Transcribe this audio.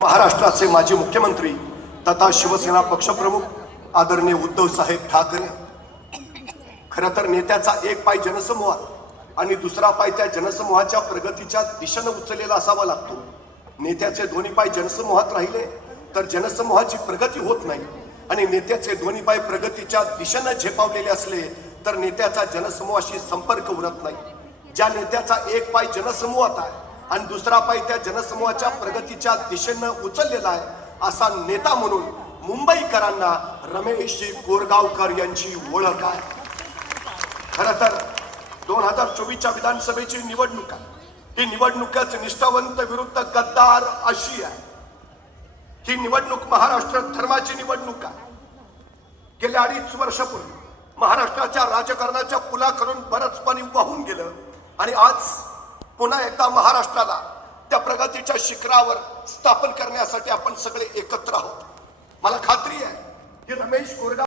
महाराष्ट्राचे माजी मुख्यमंत्री तथा शिवसेना पक्षप्रमुख आदरणीय उद्धव साहेब ठाकरे, खरं तर नेत्याचा एक पाय जनसमूहात आणि दुसरा पाय त्या जनसमूहाच्या प्रगतीच्या दिशेने उचललेला असावा लागतो। नेत्याचे दोन्ही पाय जनसमूहात राहिले तर जनसमूहाची प्रगती होत नाही आणि नेत्याचे दोन्ही पाय प्रगतीच्या दिशेने झेपावलेले असले तर नेत्याचा जनसमूहाशी संपर्क उरत नाही। ज्या नेत्याचा एक पाय जनसमूहात आहे आणि दुसरा पाय त्या जनसमूहाच्या प्रगतीच्या दिशेने उचललेला आहे असा नेता म्हणून मुंबईकरांना रमेशजी कोरगावकर यांची ओळख आहे। खरं तर 2024च्या विधानसभेची निवडणूक आहे। ही निवडणूकच निष्ठावंत विरुद्ध गद्दार अशी आहे। ही निवडणूक महाराष्ट्र धर्माची निवडणूक आहे। गेल्या 2.5 वर्षापूर्वी महाराष्ट्राच्या राजकारणाच्या पुलाखालून बरंच पाणी वाहून गेलं आणि आज पुन्हा एकदा महाराष्ट्राला त्या प्रगतीच्या शिखरावर स्थापन करण्यासाठी आपण सगळे एकत्र आहोत। मला खात्री आहे की रमेश कोरगाव